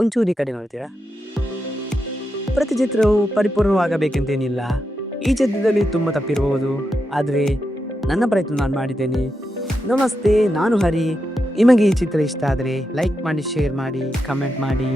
ಒಂಚೂರು ಈ ಕಡೆ ನೋಡ್ತೀರಾ? ಪ್ರತಿ ಚಿತ್ರವು ಪರಿಪೂರ್ಣವಾಗಬೇಕೆಂತೇನಿಲ್ಲ. ಈ ಚಿತ್ರದಲ್ಲಿ ತುಂಬ ತಪ್ಪಿರಬಹುದು, ಆದರೆ ನನ್ನ ಪ್ರಯತ್ನ ನಾನು ಮಾಡಿದ್ದೇನೆ. ನಮಸ್ತೆ, ನಾನು ಹರಿ. ನಿಮಗೆ ಈ ಚಿತ್ರ ಇಷ್ಟ ಆದರೆ ಲೈಕ್ ಮಾಡಿ, ಶೇರ್ ಮಾಡಿ, ಕಮೆಂಟ್ ಮಾಡಿ.